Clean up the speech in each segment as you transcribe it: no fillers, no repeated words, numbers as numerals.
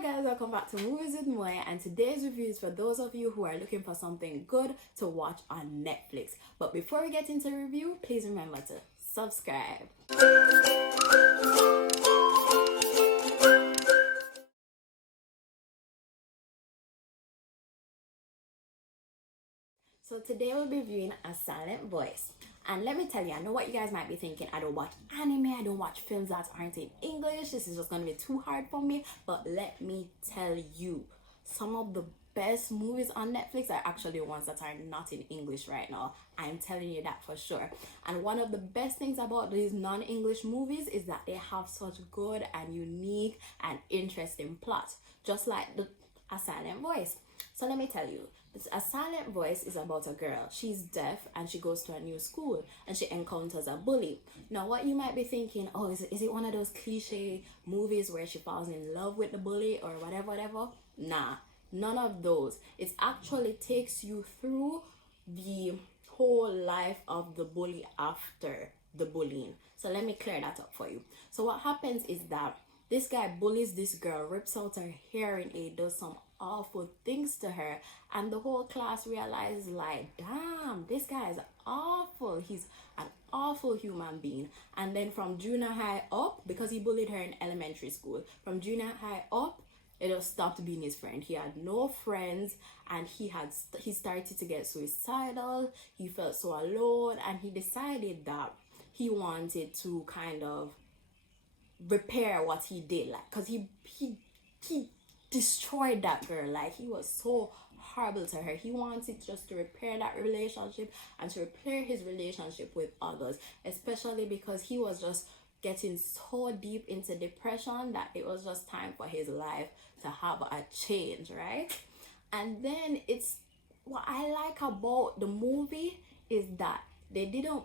Hi guys, welcome back to Movies with Moya, and today's review is for those of you who are looking for something good to watch on Netflix. But before we get into the review, please remember to subscribe. So today we'll be reviewing A Silent Voice. And let me tell you, I know what you guys might be thinking. I don't watch anime, I don't watch films that aren't in English. This is just going to be too hard for me. But let me tell you, some of the best movies on Netflix are actually ones that are not in English right now. I'm telling you that for sure. And one of the best things about these non-English movies is that they have such good and unique and interesting plots. Just like A Silent Voice. So let me tell you, A Silent Voice is about a girl. She's deaf and she goes to a new school and she encounters a bully. Now what you might be thinking, oh, is it one of those cliche movies where she falls in love with the bully or whatever? Nah, none of those. It actually takes you through the whole life of the bully after the bullying. So let me clear that up for you. So what happens is that this guy bullies this girl, rips out her hearing aid, does some awful things to her, and the whole class realizes, like, damn, this guy is awful. He's an awful human being. And then from junior high up, because he bullied her in elementary school, from junior high up, it just stopped being his friend. He had no friends, and he started to get suicidal. He felt so alone, and he decided that he wanted to kind of repair what he did, like, because he destroyed that girl. Like, he was so horrible to her. He wanted just to repair that relationship and to repair his relationship with others, especially because he was just getting so deep into depression that it was just time for his life to have a change, right? And then it's what I like about the movie is that they didn't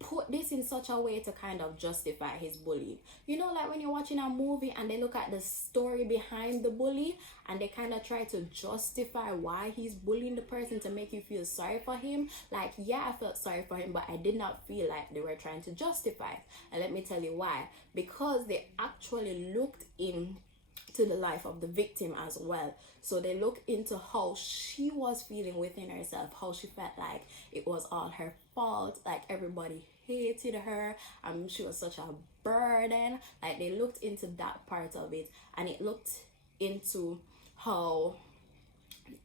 put this in such a way to kind of justify his bullying. You know, like when you're watching a movie and they look at the story behind the bully and they kind of try to justify why he's bullying the person to make you feel sorry for him. Like, yeah, I felt sorry for him, but I did not feel like they were trying to justify it. And let me tell you why. Because they actually looked into the life of the victim as well. So they look into how she was feeling within herself, how she felt like it was all her fault, like everybody hated her, she was such a burden. Like, they looked into that part of it, and it looked into how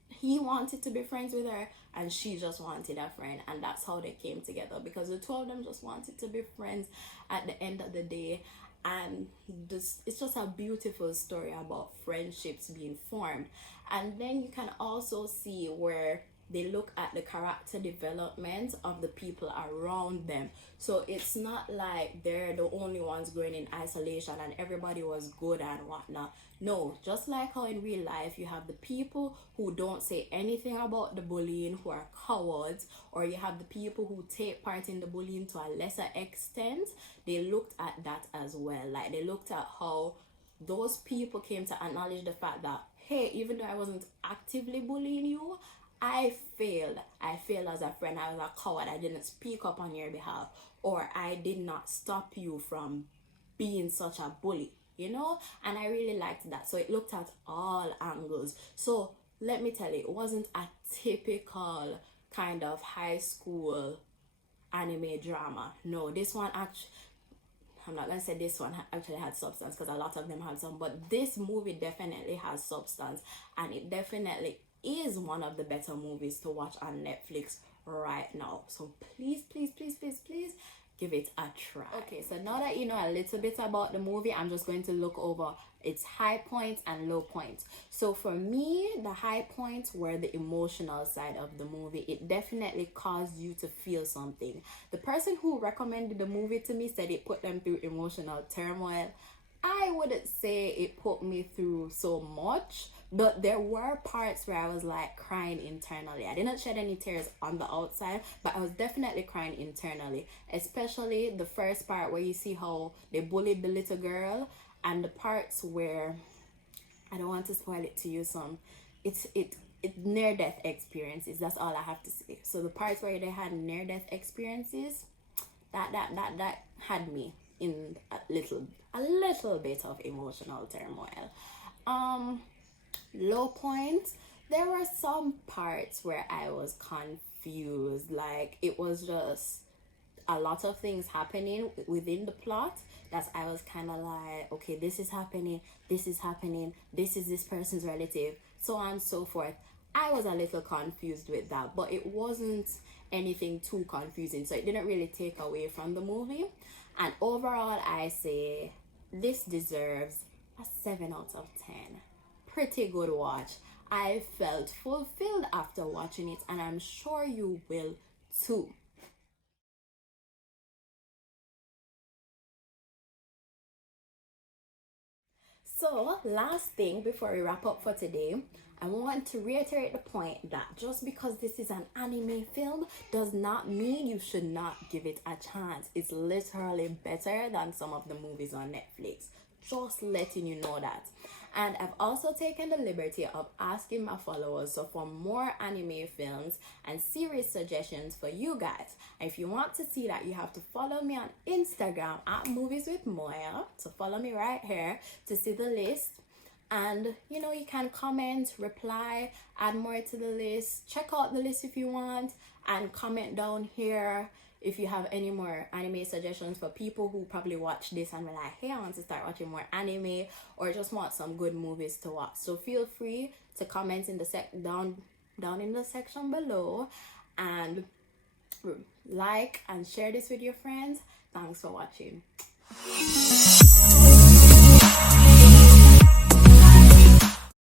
he wanted to be friends with her and she just wanted a friend, and that's how they came together, because the two of them just wanted to be friends at the end of the day. And it's just a beautiful story about friendships being formed. And then you can also see where they look at the character development of the people around them. So it's not like they're the only ones going in isolation and everybody was good and whatnot. No, just like how in real life you have the people who don't say anything about the bullying, who are cowards, or you have the people who take part in the bullying to a lesser extent. They looked at that as well. Like, they looked at how those people came to acknowledge the fact that, hey, even though I wasn't actively bullying you, I failed as a friend. I was a coward. I didn't speak up on your behalf, or I did not stop you from being such a bully, you know. And I really liked that. So it looked at all angles. So let me tell you, it wasn't a typical kind of high school anime drama. No, this one actually, I'm not gonna say this one actually had substance, because a lot of them had some, but this movie definitely has substance, and it definitely is one of the better movies to watch on Netflix right now. So please give it a try. Okay, so now that you know a little bit about the movie, I'm just going to look over its high points and low points. So for me, the high points were the emotional side of the movie. It definitely caused you to feel something. The person who recommended the movie to me said it put them through emotional turmoil. I wouldn't say it put me through so much, but there were parts where I was like crying internally. I didn't shed any tears on the outside, but I was definitely crying internally, especially the first part where you see how they bullied the little girl, and the parts where, I don't want to spoil it to you, it's near death experiences. That's all I have to say. So the parts where they had near death experiences, that had me in a little bit of emotional turmoil. Low points, there were some parts where I was confused. Like, it was just a lot of things happening within the plot that I was kind of like, okay, this is happening, this is happening, this is this person's relative, so on and so forth. I was a little confused with that, but it wasn't anything too confusing, so it didn't really take away from the movie. And overall, I say this deserves a 7 out of 10. Pretty good watch. I felt fulfilled after watching it, and I'm sure you will too. So, last thing before we wrap up for today, I want to reiterate the point that just because this is an anime film does not mean you should not give it a chance. It's literally better than some of the movies on Netflix. Just letting you know that. And I've also taken the liberty of asking my followers so for more anime films and series suggestions for you guys. And if you want to see that, you have to follow me on Instagram at Movies with Moya. So follow me right here to see the list. And you know, you can comment, reply, add more to the list, check out the list if you want, and comment down here if you have any more anime suggestions for people who probably watch this and be like, hey, I want to start watching more anime, or just want some good movies to watch. So feel free to comment in the down in the section below, and like and share this with your friends. Thanks for watching.